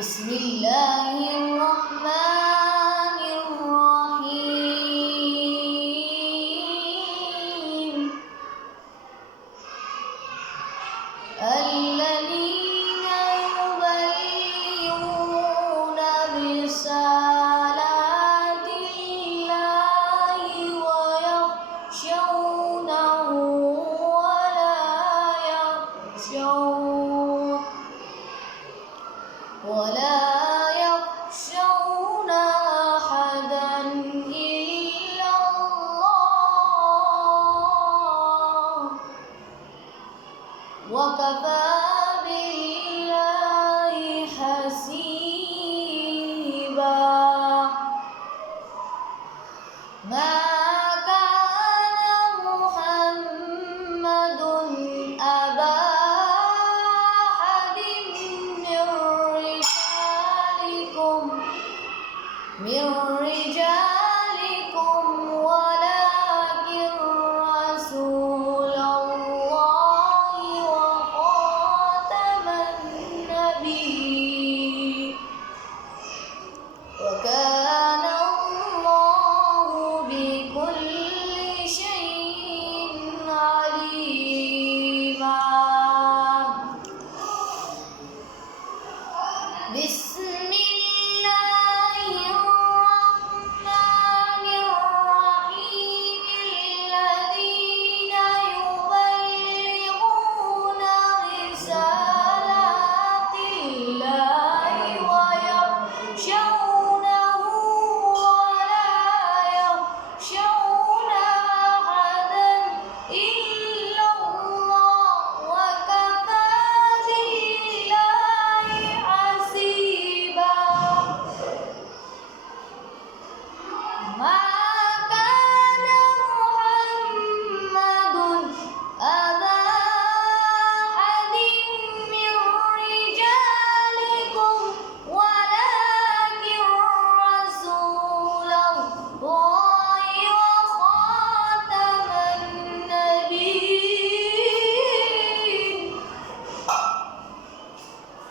بسم الله الرحمن الرحيم الذين يبلغون رسالات الله ويخشونه ولا يخشون أحدا إلا الله وكفى بالله حسيبا ما كان محمد أبا من رجالكم ولكن رسول الله وخاتم النبيين وكان الله بكل شيء عليما بسم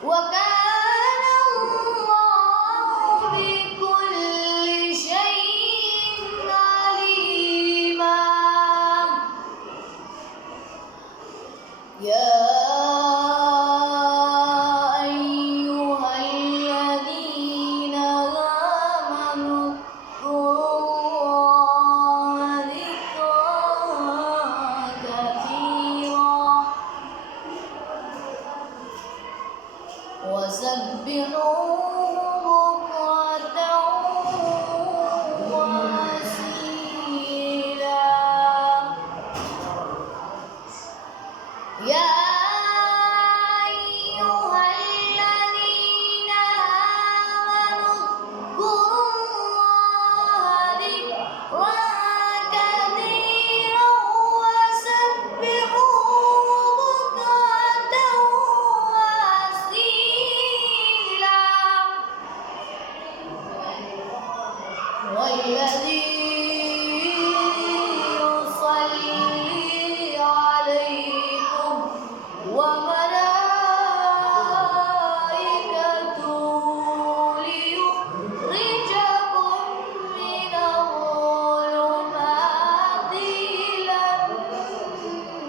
وكان الله بكل شيء عليما يا أيها الذين آمنوا اذكروا الله ذكرا كثيرا وسبحوه بكرة وأصيلا يا أيها الذين آمنوا اذكروا الله ذكرا كثيرا وسبحوه بكرة والذي يصلي عليكم وملائكته ليخرجكم من الظلمات إلى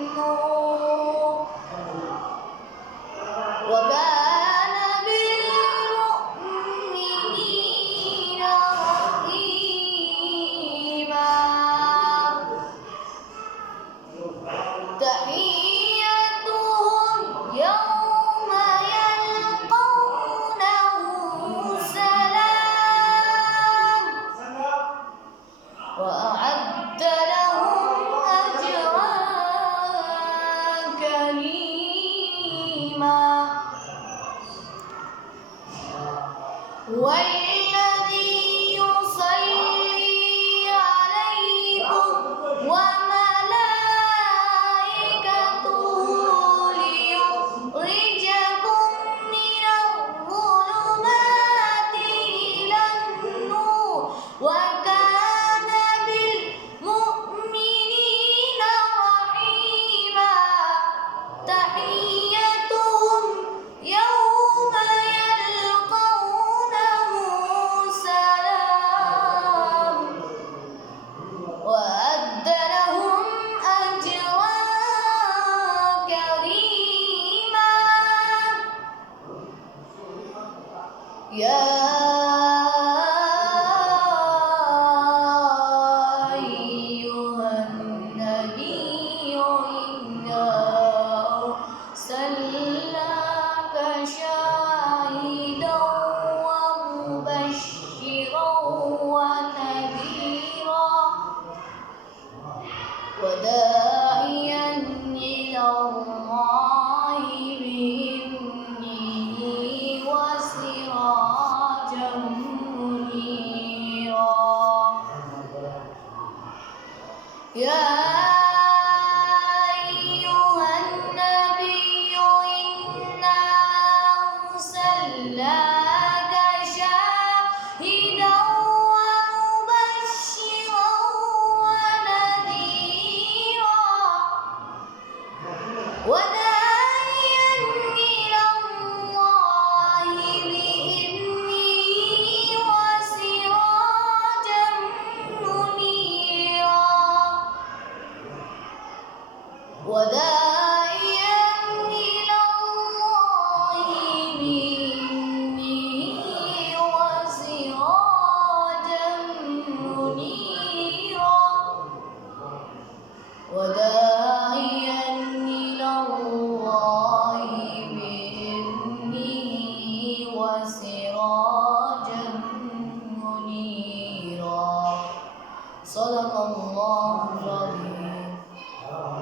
النور وكان بالمؤمنين رحيما يا أيها النبي إنا أرسلناك شاهدا ومبشرا ونذيرا وداعيا إلى الله بإذنه وسراجا منيرا وداعيا إلى الله بإذنه وسراجا منيرا وداعيا إلى الله بإذنه وسراجا منيرا. صدق الله العظيم.